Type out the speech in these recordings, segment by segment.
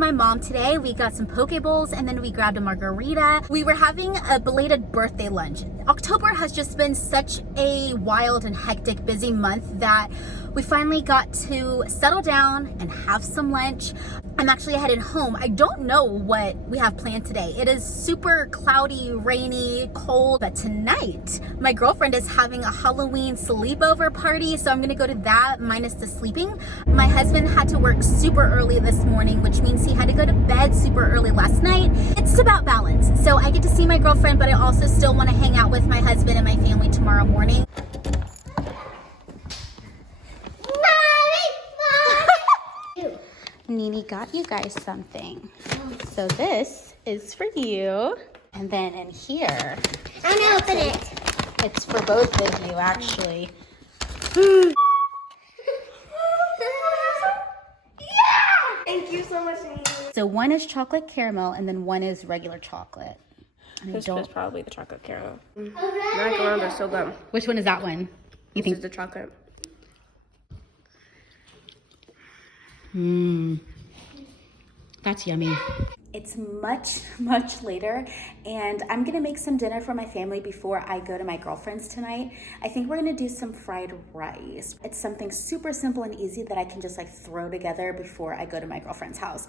my mom today. We got some poke bowls and then we grabbed a margarita. We were having a belated birthday lunch. October has just been such a wild and hectic, busy month that we finally got to settle down and have some lunch. I'm actually headed home. I don't know what we have planned today. It is super cloudy, rainy, cold, but tonight my girlfriend is having a Halloween sleepover party, so I'm gonna go to that minus the sleeping. My husband had to work super early this morning, which means he had to go to bed super early last night. It's about balance. So I get to see my girlfriend, but I also still want to hang out with my husband and my family tomorrow morning. Nene got you guys something. So this is for you. And then in here, I'm gonna open it. It's for both of you, actually. Yeah! Thank you so much, Nene. So one is chocolate caramel and then one is regular chocolate. This is probably the chocolate caramel. Macarons are so good. Which one is that one? You think This is the chocolate. That's yummy. It's much later and I'm gonna make some dinner for my family before I go to my girlfriend's tonight. I think we're gonna do some fried rice. It's something super simple and easy that I can just like throw together before I go to my girlfriend's house,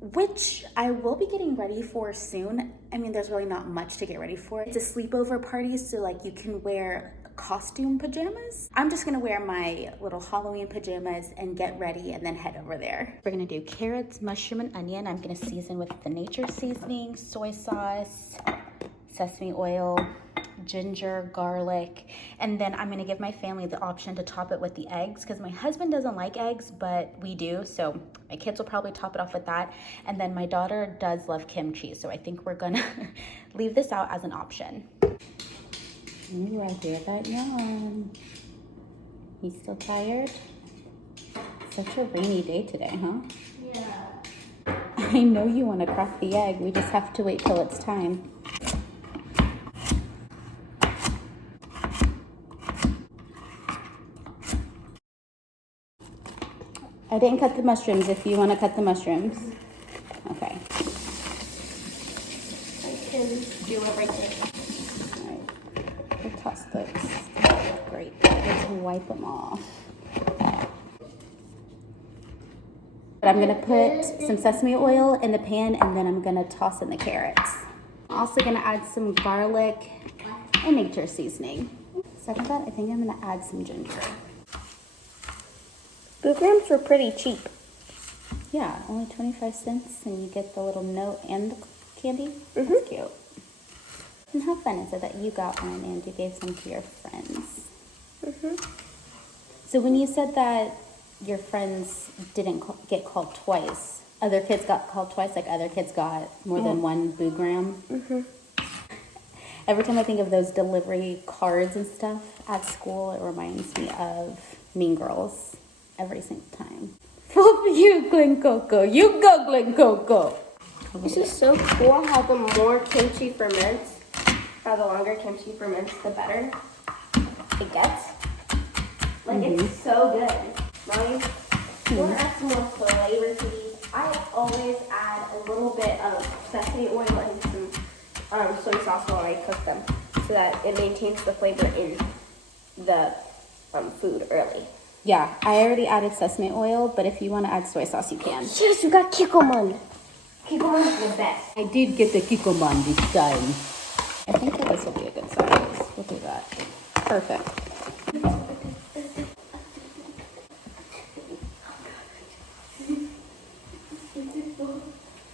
which I will be getting ready for soon. I mean, there's really not much to get ready for. It's a sleepover party, so like you can wear costume pajamas. I'm just gonna wear my little Halloween pajamas and get ready and then head over there. We're gonna do carrots, mushroom, and onion. I'm gonna season with the nature seasoning, soy sauce, sesame oil, ginger, garlic, and then I'm gonna give my family the option to top it with the eggs because my husband doesn't like eggs, but we do, so my kids will probably top it off with that. And then my daughter does love kimchi, so I think we're gonna leave this out as an option. Ooh, I hear that yawn. You still tired? Such a rainy day today, huh? Yeah. I know you want to crack the egg. We just have to wait till it's time. I didn't cut the mushrooms if you want to cut the mushrooms. Okay. I can do everything. We'll toss those. Great. Let's wipe them off. But I'm gonna put some sesame oil in the pan and then I'm gonna toss in the carrots. I'm also gonna add some garlic and nature seasoning. Second that, I think I'm gonna add some ginger. Bluegrams were pretty cheap. Yeah, only 25 cents and you get the little note and the candy. That's cute. And how fun is it that you got one and you gave some to your friends? So when you said that your friends didn't get called twice, other kids got called twice, like other kids got more than one boogram? Every time I think of those delivery cards and stuff at school, it reminds me of Mean Girls every single time. You, Glen Coco. You go, Glen Coco. This is so cool how the more kimchi ferments, or the longer kimchi ferments, the better it gets. Like, it's so good. Mommy, you want to add some more flavor to these? I always add a little bit of sesame oil and some soy sauce while I cook them so that it maintains the flavor in the food early. Yeah, I already added sesame oil, but if you want to add soy sauce, you can. Yes, you got Kikkoman. Kikkoman is the best. I did get the Kikkoman this time. I think that this will be a good size. We'll do that. Perfect.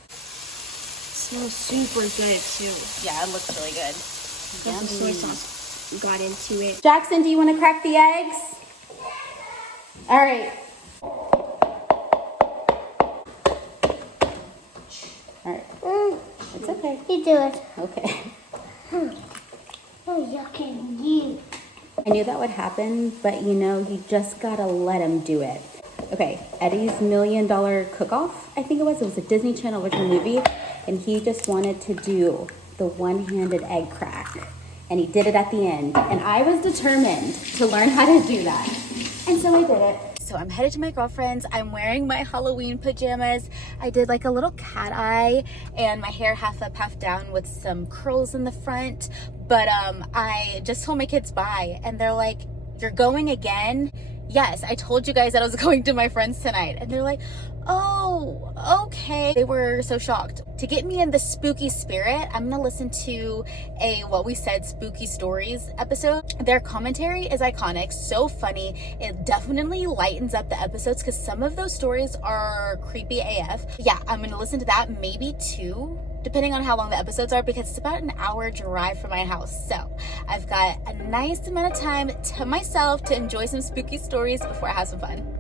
Smells super good too. Yeah, it looks really good. Because the soy sauce got into it. Jackson, do you want to crack the eggs? All right. All right. It's okay. You do it. Okay. Oh, yucky. You. I knew that would happen, but you know, you just gotta let him do it. Okay, Eddie's $1 million cook-off, I think it was a Disney Channel original movie, and he just wanted to do the one-handed egg crack, and he did it at the end, and I was determined to learn how to do that, and so I did it. so I'm headed to my girlfriend's. I'm wearing my Halloween pajamas. I did like a little cat eye and my hair half up, half down with some curls in the front. But I just told my kids bye and they're like, "You're going again?" "Yes, I told you guys that I was going to my friend's tonight." And they're like, "Oh, okay." They were so shocked. To get me in the spooky spirit, I'm gonna listen to a What We Said Spooky Stories episode. Their commentary is iconic, so funny. It definitely lightens up the episodes because some of those stories are creepy AF. Yeah, I'm gonna listen to that, maybe 2, depending on how long the episodes are, because it's about an hour drive from my house. So I've got a nice amount of time to myself to enjoy some spooky stories before I have some fun.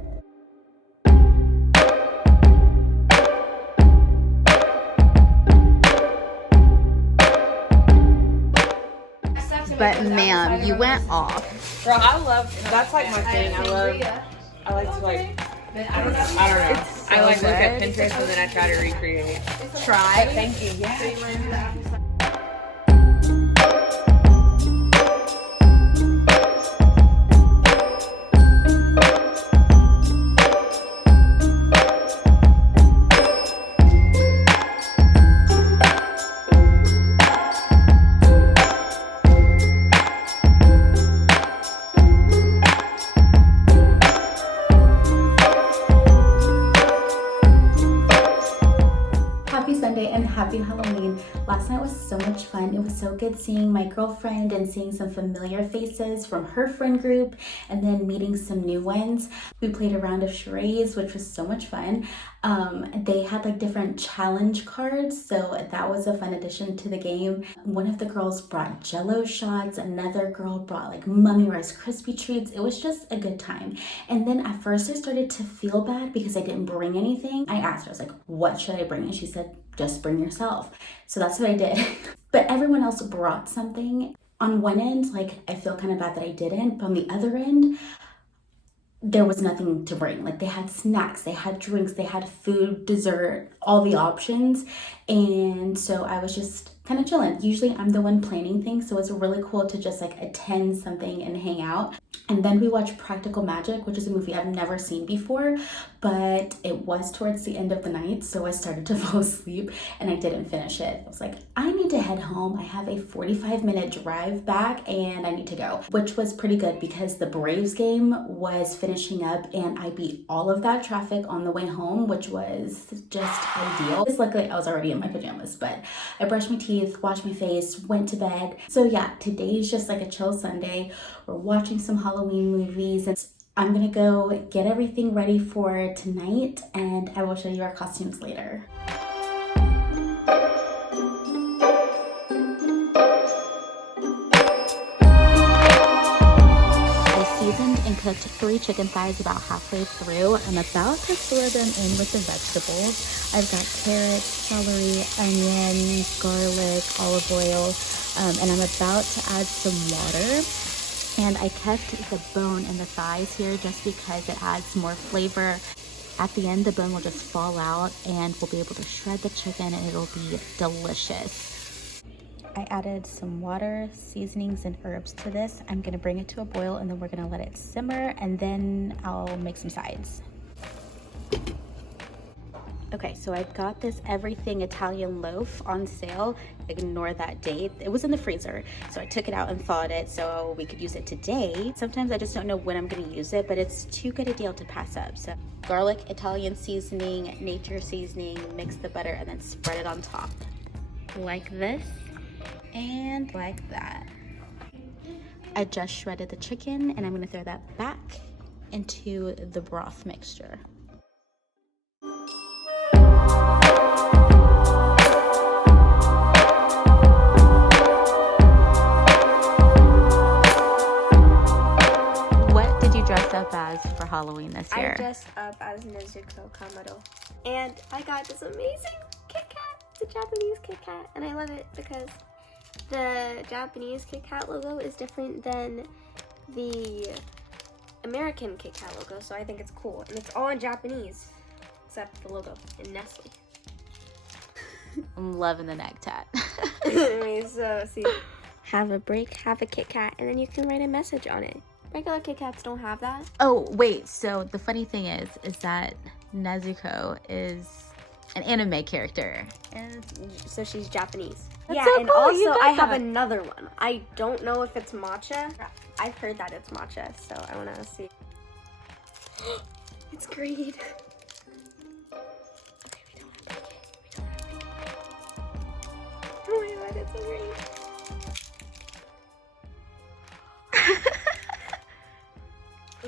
But ma'am, you went off. Girl, I love, that's like my thing. I like to like, I don't know. I like look at Pinterest and then I try to recreate. Try. Thank you, yeah. Happy Halloween. Last night was so much fun. It was so good seeing my girlfriend and seeing some familiar faces from her friend group and then meeting some new ones. We played a round of charades, which was so much fun. They had like different challenge cards, so that was a fun addition to the game. One of the girls brought Jello shots, another girl brought like Mummy Rice Krispie treats. It was just a good time. And then at first I started to feel bad because I didn't bring anything. I asked her, I was like, "What should I bring?" And she said, "Just bring yourself." So that's what I did. But everyone else brought something. On one end, like I feel kind of bad that I didn't, but on the other end, there was nothing to bring. Like they had snacks, they had drinks, they had food, dessert, all the options. And so I was just kind of chilling. Usually I'm the one planning things, so it's really cool to just like attend something and hang out. And then we watched Practical Magic, which is a movie I've never seen before, but it was towards the end of the night, so I started to fall asleep and I didn't finish it. I was like, I need to head home. I have a 45-minute drive back and I need to go, which was pretty good because the Braves game was finishing up and I beat all of that traffic on the way home, which was just ideal. Just luckily I was already in my pajamas, but I brushed my teeth, washed my face, went to bed. So yeah, today's just like a chill Sunday. We're watching some Halloween movies and I'm gonna go get everything ready for tonight and I will show you our costumes later. I seasoned and cooked 3 chicken thighs about halfway through. I'm about to throw them in with the vegetables. I've got carrots, celery, onions, garlic, olive oil, and I'm about to add some water. And I kept the bone in the thighs here just because it adds more flavor. At the end, the bone will just fall out and we'll be able to shred the chicken and it'll be delicious. I added some water, seasonings, and herbs to this. I'm gonna bring it to a boil and then we're gonna let it simmer and then I'll make some sides. Okay, so I got this everything Italian loaf on sale. Ignore that date. It was in the freezer, so I took it out and thawed it so we could use it today. Sometimes I just don't know when I'm gonna use it, but it's too good a deal to pass up. So garlic, Italian seasoning, nature seasoning, mix the butter, and then spread it on top. Like this, and like that. I just shredded the chicken, and I'm gonna throw that back into the broth mixture. What did you dress up as for Halloween this year? I dressed up as Xoxo Shanice, and I got this amazing Kit Kat. It's a Japanese Kit Kat, and I love it because the Japanese Kit Kat logo is different than the American Kit Kat logo, so I think it's cool. And it's all in Japanese, except the logo in Nestle. I'm loving the neck tat. So, see, have a break, have a Kit Kat, and then you can write a message on it. Regular Kit Kats don't have that. Oh, wait. So the funny thing is that Nezuko is an anime character. And so she's Japanese. That's yeah, so and cool. also You got I have that. another one. I don't know if it's matcha. I've heard that it's matcha, so I want to see. It's green. Okay, we don't have to. Oh my god, it's so green.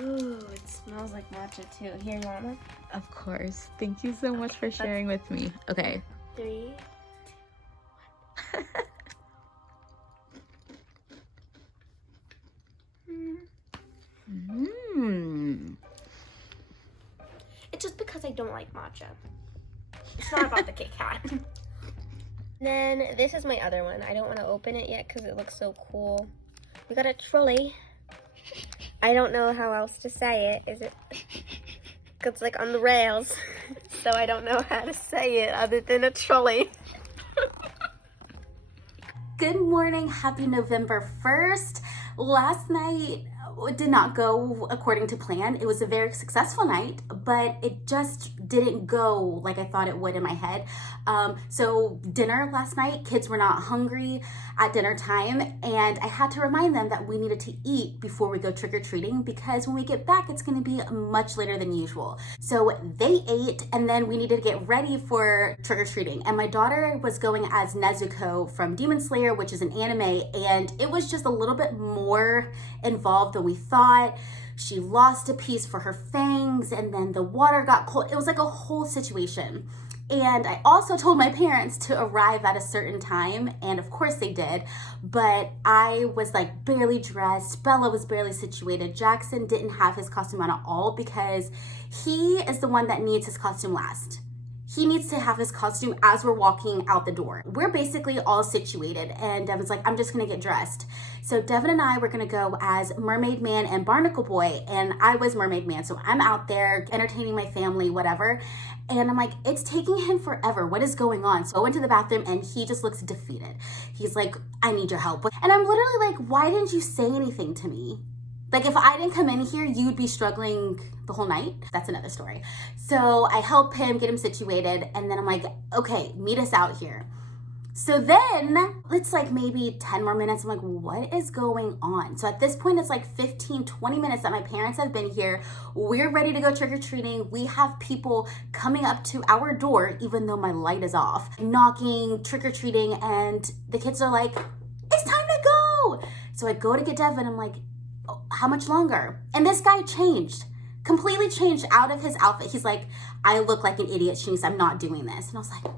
Ooh, it smells like matcha too. Here, you want one? Of course. Thank you so much for sharing with me. Okay. 3, 2, 1. Mmm. It's just because I don't like matcha. It's not about the Kit Kat. Then this is my other one. I don't want to open it yet because it looks so cool. We got a trolley. I don't know how else to say it. Is it? It's like on the rails. So I don't know how to say it other than a trolley. Good morning. Happy November 1st. Last night did not go according to plan. It was a very successful night, but it just didn't go like I thought it would in my head. So dinner last night, kids were not hungry at dinner time, and I had to remind them that we needed to eat before we go trick-or-treating because when we get back, it's gonna be much later than usual. So they ate, and then we needed to get ready for trick-or-treating. And my daughter was going as Nezuko from Demon Slayer, which is an anime, and it was just a little bit more involved than we thought. She lost a piece for her fangs, and then the water got cold. It was like a whole situation. And I also told my parents to arrive at a certain time, and of course they did, but I was like barely dressed. Bella was barely situated. Jackson didn't have his costume on at all because he is the one that needs his costume last. He needs to have his costume as we're walking out the door. We're basically all situated, and Devin's like, I'm just gonna get dressed. So Devin and I were gonna go as Mermaid Man and Barnacle Boy, and I was Mermaid Man, so I'm out there entertaining my family, whatever. And I'm like, it's taking him forever. What is going on? So I went to the bathroom and he just looks defeated. He's like, I need your help. And I'm literally like, why didn't you say anything to me? Like, if I didn't come in here, you'd be struggling the whole night. That's another story. So I help him, get him situated, and then I'm like, okay, meet us out here. So then it's like maybe 10 more minutes. I'm like, what is going on? So at this point, it's like 15, 20 minutes that my parents have been here. We're ready to go trick-or-treating. We have people coming up to our door, even though my light is off, knocking, trick-or-treating, and the kids are like, it's time to go. So I go to get Devin. I'm like, oh, how much longer? And this guy changed, completely changed out of his outfit. He's like, I look like an idiot, Shanice. I'm not doing this. And I was like,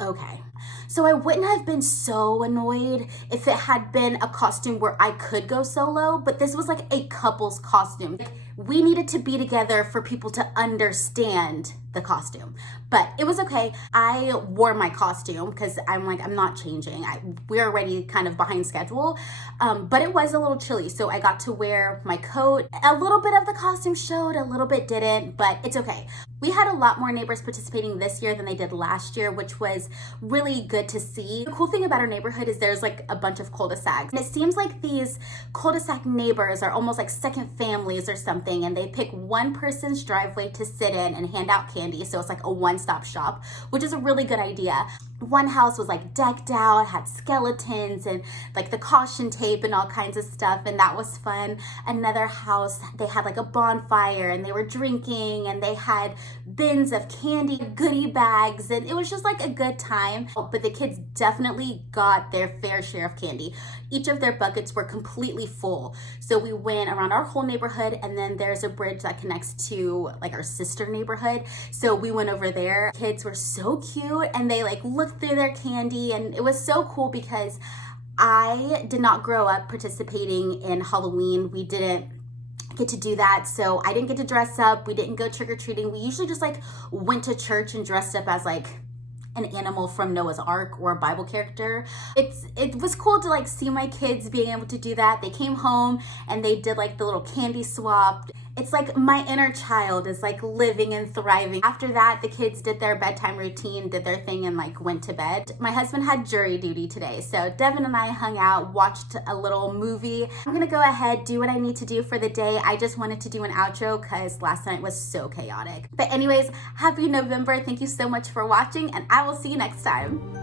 okay. So I wouldn't have been so annoyed if it had been a costume where I could go solo, but this was like a couple's costume. We needed to be together for people to understand the costume, but it was okay. I wore my costume because I'm like, I'm not changing. We're already kind of behind schedule, but it was a little chilly. So I got to wear my coat. A little bit of the costume showed, a little bit didn't, but it's okay. We had a lot more neighbors participating this year than they did last year, which was really good to see. The cool thing about our neighborhood is there's like a bunch of cul-de-sacs. And it seems like these cul-de-sac neighbors are almost like second families or something, and they pick one person's driveway to sit in and hand out candy. So it's like a one-stop shop, which is a really good idea. One house was like decked out, had skeletons and like the caution tape and all kinds of stuff, and that was fun. Another house, they had like a bonfire and they were drinking, and they had bins of candy, goodie bags, and it was just like a good time. But the kids definitely got their fair share of candy. Each of their buckets were completely full. So we went around our whole neighborhood, and then there's a bridge that connects to like our sister neighborhood. So we went over there. Kids were so cute, and they like looked through their candy, and it was so cool because I did not grow up participating in Halloween. We didn't get to do that, so I didn't get to dress up. We didn't go trick-or-treating. We usually just like went to church and dressed up as like an animal from Noah's Ark or a Bible character. It was cool to like see my kids being able to do that. They came home and they did like the little candy swap. It's like my inner child is like living and thriving. After that, the kids did their bedtime routine, did their thing, and like went to bed. My husband had jury duty today, so Devin and I hung out, watched a little movie. I'm gonna go ahead, do what I need to do for the day. I just wanted to do an outro because last night was so chaotic. But anyways, happy November. Thank you so much for watching, and I will see you next time.